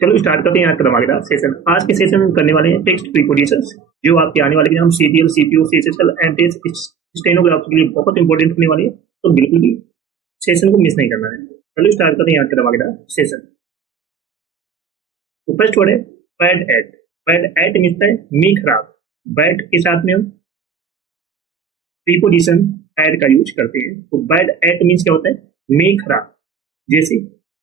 चलो स्टार्ट करते हैं आज का धमाकेदार सेशन। आज के सेशन में करने वाले हैं टेक्स्ट प्रीपोजिशंस, जो आपके आने वाले exam CTL, CPO, CSL, MTS, stenograph के लिए बहुत इंपॉर्टेंट होने वाली है, तो बिल्कुल भी सेशन को मिस नहीं करना है। चलो स्टार्ट करते हैं आज का धमाकेदार सेशन। तो फर्स्ट वर्ड है बैड एट। बैड एट मिलता है मी खराब। बैड के साथ में हम प्रीपोजिशन एड का यूज करते हैं। तो बैड एट मीन्स क्या होता है मी खराब। जैसे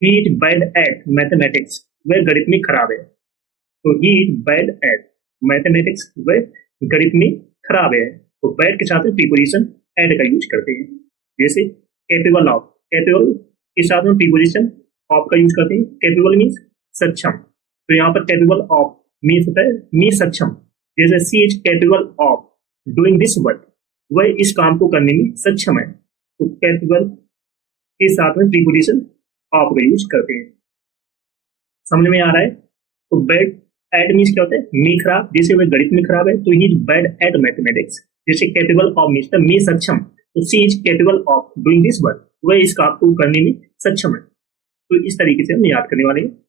he is bad at mathematics, वह गणित में खराब है। तो he is bad at mathematics, वह गणित में खराब है। तो बैड के साथ में प्रीपोजिशन एड का यूज करते हैं। जैसे कैपेबल ऑफ, कैपेबल के साथ में प्रीपोजिशन ऑफ का यूज करते हैं। कैपेबल मीन्स सक्षम, तो यहाँ पर कैपेबल ऑफ मीन्स होता है मी सक्षम। जैसे she is capable of doing this work, वह इस काम को करने में सक्षम है। तो कैपेबल के साथ में प्रीपोजिशन ऑफ का यूज करते हैं। समझ में आ रहा है? तो बैड एट मीन्स क्या होता है मी खराब। जैसे वह गणित में खराब है तो he is bad at mathematics. जैसे कैपेबल ऑफ मीन्स मी सक्षम, तो she is capable of doing this work, वह इस काम को करने में सक्षम है। तो इस तरीके से हम याद करने वाले हैं।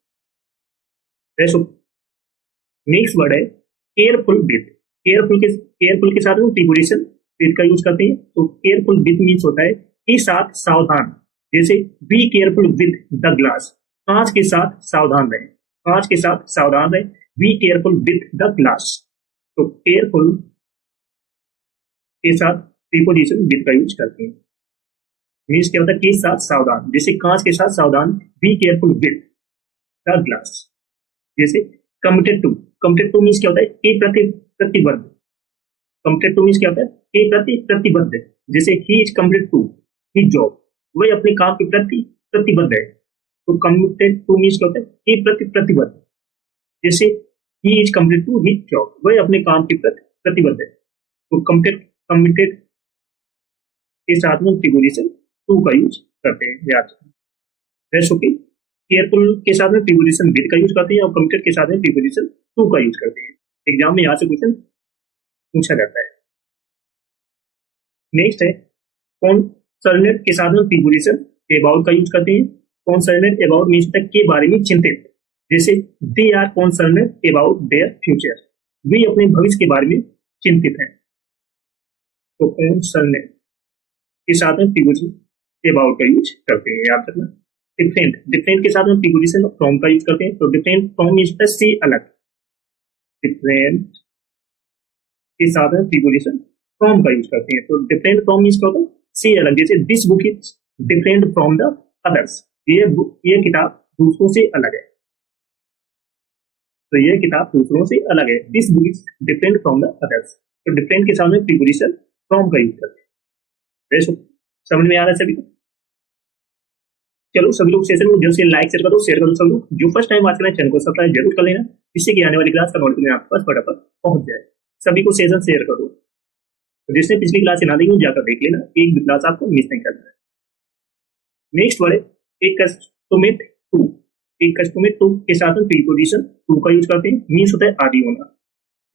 नेक्स्ट वर्ड है केयरफुल विथ। केयरफुल के साथ में प्रीपोजिशन विथ का यूज करते हैं। तो केयरफुल विथ मीन्स होता है के साथ सावधान। जैसे be careful with the glass, कांच के साथ सावधान रहें। कांच के साथ सावधान रहें। Be careful with the glass. तो केयरफुल के साथ प्रीपोजिशन विथ का यूज करते हैं। मीन्स क्या होता है के साथ सावधान। जैसे कांच के साथ सावधान, be careful with the glass. जैसे कमिटेड टू मीन्स क्या होता है के प्रति प्रतिबद्ध। कमिटेड टू मीन्स क्या होता है के प्रति प्रतिबद्ध। जैसे he is committed to his job, वह अपने काम के प्रति प्रतिबद्ध है। तो कमिटेड टू मीन्स क्या होता है के प्रति प्रतिबद्ध। जैसे he is committed to his job, वह अपने काम के प्रति प्रतिबद्ध है। तो कमिटेड के साथ में प्रीपोजिशन टू का यूज करते हैं। याद रखें। केयरफुल के साथ में प्रीपोजिशन विद का यूज करते हैं और कमिटेड के साथ में प्रीपोजिशन टू का यूज करते हैं। एग्जाम में यहाँ से क्वेश्चन पूछा जाता है। नेक्स्ट है कॉन्सर्नेड के साथ में प्रीपोजिशन अबाउट का यूज करते हैं। कॉन्सर्नेड अबाउट मीन्स तक के बारे में चिंतित। जैसे they are concerned about their future, वे अपने भविष्य के बारे में चिंतित हैं। तो कॉन्सर्नेड के साथ में प्रीपोजिशन अबाउट का यूज करते हैं। याद रखना। डिफरेंट के साथ में प्रीपोजिशन फ्रॉम का यूज करते हैं। तो डिफरेंट फ्रॉम मीन्स से अलग। डिफरेंट के साथ में प्रीपोजिशन फ्रॉम का यूज करते हैं। तो डिफरेंट फ्रॉम मीन्स क्या होता है से अलग। जैसे this book is different from the others, ये किताब दूसरों से अलग है। तो ये किताब दूसरों से अलग है। This book is different from the others. तो डिफरेंट के साथ में प्रीपोजिशन फ्रॉम का यूज करते हैं। समझ में आ रहा है सभी को? चलो सभी लोग सेशन को जल्द से लाइक शेयर कर दो सब लोग। जो फर्स्ट टाइम आज चैनल को सब्सक्राइब जरूर कर लेना, जिससे कि आने वाली क्लास का नोटिफिकेशन आपके पास फटाफट पहुंच जाए। सभी को सेशन शेयर कर दो। तो जिसने पिछली क्लास से ना देखी जाकर देख लेना, एक भी क्लास आपको मिस नहीं करना है। नेक्स्ट वर्ड है एक कस्टोमेट टू। एक कस्टोमेट टू के साथ में प्रीपोजिशन टू का यूज करते हैं। मीन्स होता है आदि होना।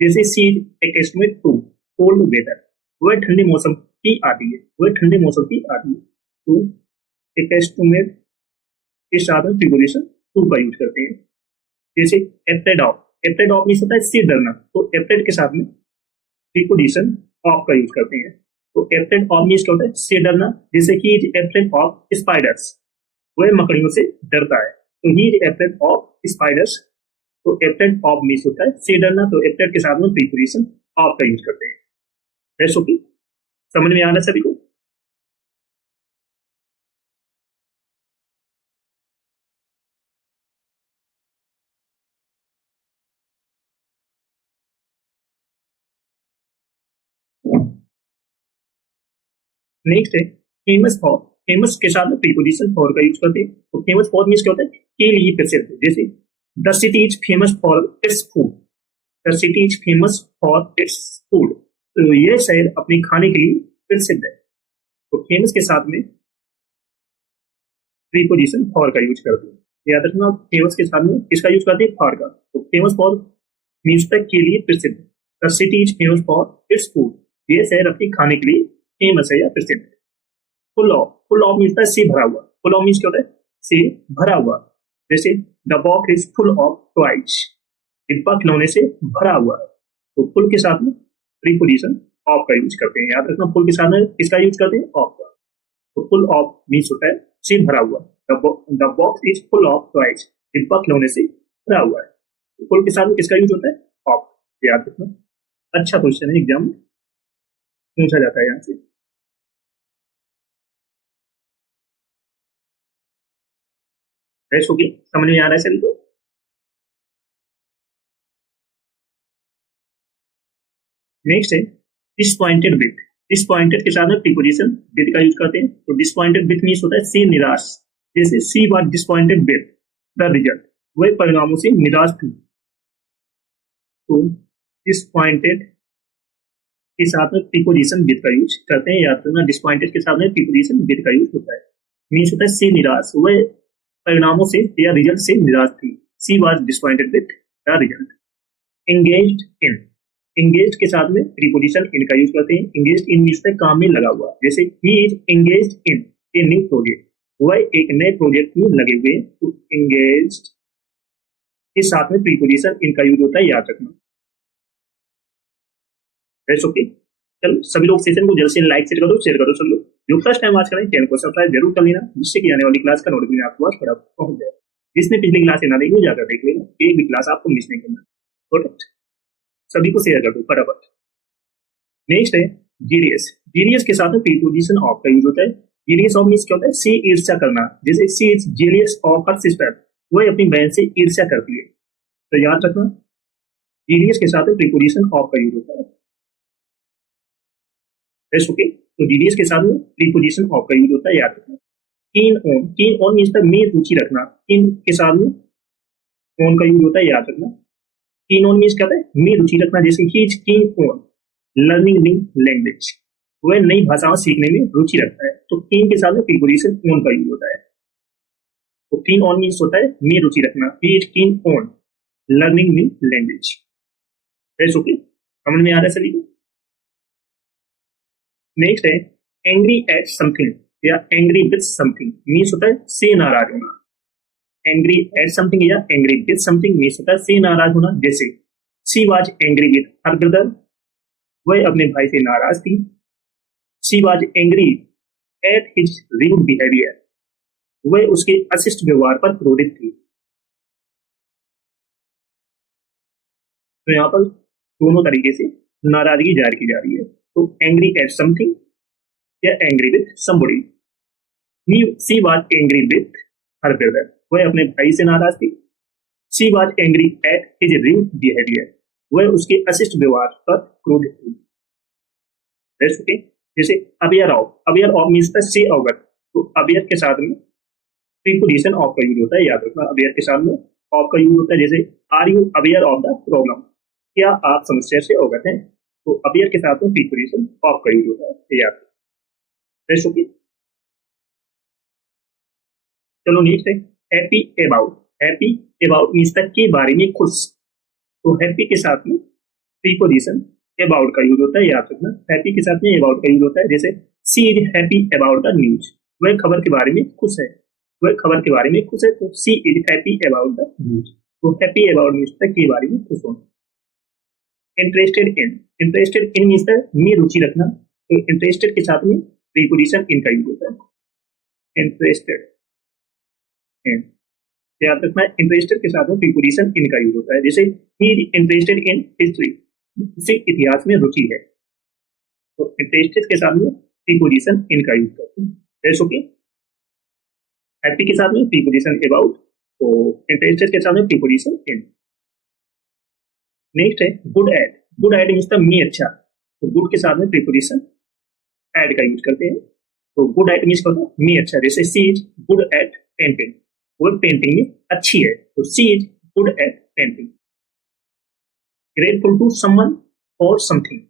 जैसे she is एक्सटोमेट to cold weather, वह ठंडे मौसम की आदि है। वह ठंडे मौसम की आदि है। तो एक्सटोमेट के साथ में प्रीपोजिशन टू का यूज करते हैं। जैसे एफ्रेड ऑफ मीन्स होता है से डरना। तो एफ्रेड के साथ में प्रीपोजिशन ऑफ का यूज करते हैं। तो एफ्रेड ऑफ मीन्स क्या होता है से डरना। जैसे he is afraid of spiders, वह मकड़ियों से डरता है। तो he is afraid of spiders. तो एफ्रेड ऑफ मीन्स होता है से डरना। तो एफ्रेड के साथ में प्रीपोजिशन ऑफ का यूज करते हैं। समझ में आना सभी को? नेक्स्ट है फेमस फॉर। फेमस के साथ में प्रीपोजिशन फॉर का यूज करते हैं। तो फेमस फॉर मीन्स क्या होता है के लिए प्रसिद्ध। जैसे the city is famous for its food. The city is famous for its food. तो यह शहर अपने खाने के लिए प्रसिद्ध है। तो फेमस के साथ में प्रीपोजिशन फॉर का यूज करते हैं। याद रखना, फेमस के साथ में किसका यूज करते हैं फॉर का। तो फेमस फॉर मीन्स तक के लिए प्रसिद्ध। The city is famous for its food, यह शहर अपने खाने के लिए फेमस है या प्रसिद्ध है। फुल ऑफ मीन्स से भरा हुआ। फुल ऑफ मीन्स क्या होता है से भरा हुआ। जैसे the box is full of toys, डिब्बा खिलौने से भरा हुआ है। तो फुल के साथ में प्रीपोजिशन ऑफ का यूज करते हैं, याद रखना फुल के साथ में किसका यूज करते हैं, ऑफ का। तो फुल ऑफ मीन्स होता है से भरा हुआ, the box is full of toys, डिब्बा खिलौने से भरा हुआ है। तो फुल के साथ में किसका यूज होता है, ऑफ, याद रखना। अच्छा क्वेश्चन है, एग्जाम में पूछा जाता है यहाँ से। रेस्ट हो गया, समझ में आ रहा है सभी को। नेक्स्ट है डिसपॉइंटेड विथ। डिसपॉइंटेड के साथ में प्रीपोजिशन विथ का यूज करते हैं। तो डिसपॉइंटेड विथ मीन्स होता है सी निराश, जैसे she was disappointed with the result, वह परिणामों से निराश थी। तो डिसपॉइंटेड के साथ में प्रीपोजिशन विथ का यूज करते हैं, याद रखना डिसपॉइंटेड के साथ में प्रीपोजिशन विथ का यूज होता है। मीन्स होता है सी निराश, वह परिणामों से या रिजल्ट से निराश थी। She was disappointed with the result. Engaged in, engage के साथ में प्रीपोजिशन इन का यूज करते हैं। एंगेज्ड इन मीन्स काम में लगा हुआ, जैसे he is engaged in a new project, वह एक नए प्रोजेक्ट में लगे हुए। तो एंगेज्ड के साथ में प्रीपोजिशन इन का यूज होता है, याद रखना। ओके, चलो सभी लोग सेशन को जल्द से लाइक शेयर कर दो सब लोग। जो फर्स्ट टाइम वॉच करें चैनल को सब्सक्राइब जरूर कर लेना, जिससे कि आने वाली क्लास का नोटिफिकेशन आपके पास फटाफट पहुंच जाए। जिसने पिछली क्लास ना देखी जाकर देख लेना, एक भी क्लास आपको मिस नहीं करना। प्रोडक्ट सभी को शेयर कर दो फटाफट। नेक्स्ट है जीडीएस। जीडीएस के साथ में प्रीपोजिशन ऑफ का यूज होता है। जीडीएस ऑफ मींस क्या होता है, सी ईर्ष्या करना, जैसे she is jealous of her sister, वह अपनी बहन से ईर्ष्या करती है। तो याद रखना जीडीएस के साथ में प्रीपोजिशन ऑफ का यूज होता है। ओके, तो जीडीएस के साथ में प्रीपोजिशन ऑफ का यूज होता है, याद रखना। Keen on, keen on means में रुचि रखना, कीन के साथ में ऑन का यूज होता है, याद रखना। कीन ऑन मींस क्या है, में रुचि रखना, जैसे he is keen on learning new language, वह नई भाषाओं सीखने में रुचि रखता है। तो कीन के साथ में प्रीपोजिशन ऑन का यूज होता है। तो कीन ऑन मींस होता है में रुचि रखना, he is keen on learning new language. Okay, समझ में आ रहा है सभी को। नेक्स्ट है एंग्री एट समथिंग या एंग्री विथ समथिंग, मीन्स होता है से नाराज होना। एंग्री एट समथिंग या एंग्री विथ समथिंग मीन्स होता है से नाराज होना, जैसे she was angry with her brother, वह अपने भाई से नाराज थी। She was angry at his rude behaviour, वह उसके अशिष्ट व्यवहार पर क्रोधित थी। तो यहाँ पर दोनों तरीके से नाराजगी जाहिर की जा रही है। तो एंग्री एट समथिंग या angry with somebody. She was angry with her brother, वह अपने भाई से नाराज थी। She was angry at his rude behaviour, वह उसके अशिष्ट व्यवहार पर क्रोधित थी। ओके, जैसे aware of, aware of means से अवगत। तो अवेयर के साथ में प्रीपोजिशन ऑफ का यूज होता है, याद रखना। अवेयर के साथ में ऑफ का यूज होता है, जैसे are you aware of the problem, क्या आप समस्या से अवगत हैं। तो अवेयर के साथ में प्रीपोजिशन ऑफ का यूज होता है, याद रखना। ओके, चलो नेक्स्ट है happy about. Happy about means के बारे में खुश। तो हैप्पी के साथ में प्रीपोजिशन अबाउट का यूज होता है, याद रखना। हैप्पी के साथ में अबाउट का यूज होता है, जैसे she is happy about the news, वह खबर के बारे में खुश है। वह खबर के बारे में खुश है, तो she is happy about the news. तो हैप्पी अबाउट मींस के बारे में खुश होना। Interested in, interested in means में रुचि रखना। तो इंटरेस्टेड के साथ में प्रीपोजिशन इन का यूज होता है, इंटरेस्टेड इन, याद रखना। इंटरेस्टेड के साथ में प्रीपोजिशन इन का यूज होता है, जैसे he is interested in history, उसे इतिहास में रुचि है। तो इंटरेस्टेड के साथ में प्रीपोजिशन इन का यूज करते हैं। ओके, हैप्पी के साथ में प्रीपोजिशन अबाउट, तो इंटरेस्टेड के साथ में प्रीपोजिशन इन। नेक्स्ट है good at. Good at means में अच्छा। तो गुड के साथ में प्रीपोजिशन एट का यूज करते हैं। तो गुड एट मींस होता है में अच्छा, जैसे she is good at painting, वो पेंटिंग में अच्छी है। तो she is good at painting. Grateful to someone for something,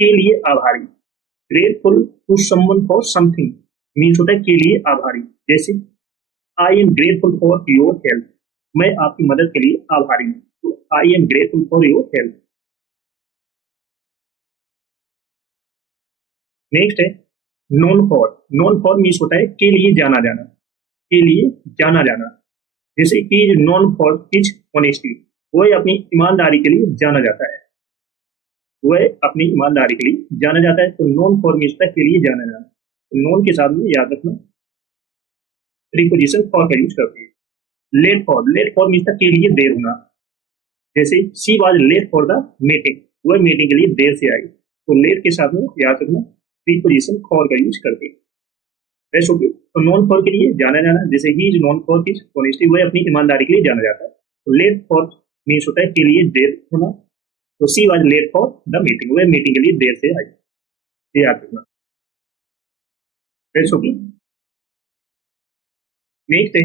के लिए आभारी। Grateful to someone for something means होता है के लिए आभारी, जैसे I am grateful for your help, मैं आपकी मदद के लिए आभारी हूँ। तो I am grateful for your help. Next है known for. Known for means होता है के लिए जाना जाना, के लिए जाना जाना। जैसे he is known for his honesty, वह अपनी ईमानदारी के लिए जाना जाता है, वह अपनी ईमानदारी के लिए जाना जाता है। तो नोन फॉर मिस्टेक के लिए जाना जाना, तो नोन के साथ में याद रखना प्रीपोजिशन फॉर का यूज करते हैं। लेट फॉर मिस्टेक के लिए देर होना, जैसे she was late for the meeting, वह मीटिंग के लिए देर से आई, तो लेट के साथ में याद रखना प्रीपोजिशन फॉर का यूज करते हैं। तो नॉन फॉर के लिए जाना जाना, जैसे he is non for his honesty, वह अपनी ईमानदारी के लिए जाना जाता है। तो लेट फॉर मीन्स होता है के लिए देर होना, तो she was late for the meeting, वह मीटिंग के लिए देर से आई, ये याद रखना। नेक्स्ट है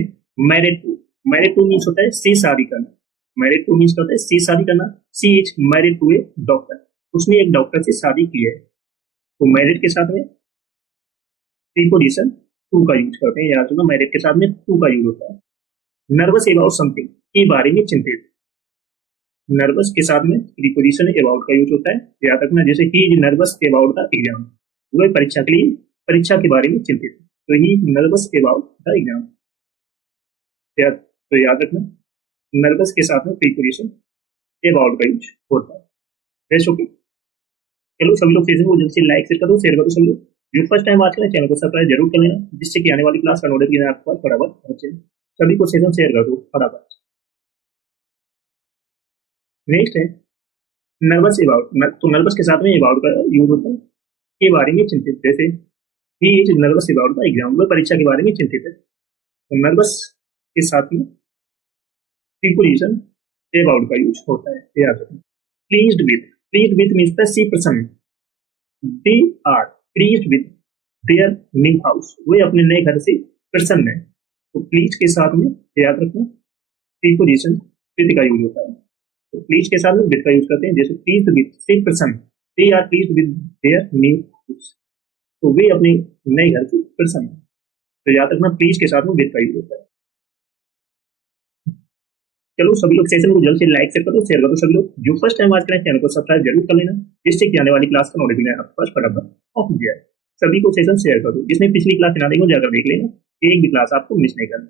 married to. Married to means होता है सी शादी करना, मैरिड टू मीन्स होता है सी शादी करना। She is married to a doctor, उसने एक डॉक्टर से शादी की है, तो मैरिड के साथ में प्रीपोजिशन टू का यूज करते हैं, याद रखना मैरिड के साथ में टू का यूज होता है। नर्वस अबाउट समथिंग, के बारे में चिंतित, नर्वस के साथ में प्रीपोजिशन अबाउट का यूज होता है, याद रखना। जैसे he is nervous about the exam, वह परीक्षा के लिए परीक्षा के बारे में चिंतित, तो ही नर्वस अबाउट द एग्जाम, तो याद रखना नर्वस के साथ में प्रीपोजिशन अबाउट का यूज होता है। ओके, चलो सभी लोग सेशन को जल्द से लाइक करो, शेयर करो। सभी लोग जो फर्स्ट टाइम आज चैनल को सब्सक्राइब जरूर कर लेना, जिससे कि आने वाली क्लास का नोटिफिकेशन आपके पास फटाफट पहुंचे। सभी को सेशन शेयर कर दो फटाफट। नेक्स्ट है नर्वस अबाउट, तो नर्वस के साथ में अबाउट का यूज होता है, के बारे में चिंतित, जैसे he is nervous about the exam, वह परीक्षा के बारे में चिंतित है, तो नर्वस के साथ में प्रीपोजिशन अबाउट का यूज होता है, याद रखना। Pleased with means the she person, they are pleased with their new house, वे अपने नए घर से प्रसन्न है, तो प्लीज के साथ में याद रखना प्रीपोजिशन विद का यूज होता है, तो प्लीज के साथ में विद का यूज करते हैं, जैसे pleased with see person, they are pleased with their new house, तो वे अपने नए घर से प्रसन्न है, तो याद रखना प्लीज के साथ में विद का यूज होता है। चलो सभी लोग सेशन को जल्द से लाइक करो, शेयर करो। सभी लोग जो फर्स्ट टाइम आज करें चैनल को सब्सक्राइब जरूर कर लेना, जिससे कि आने वाली क्लास का नोटिफिकेशन आपके पास फटाफट पहुंच जाए। सभी को सेशन शेयर कर दो, जिसने पिछली क्लास ना देखी हो जाकर देख लेना, एक भी क्लास आपको मिस नहीं करना।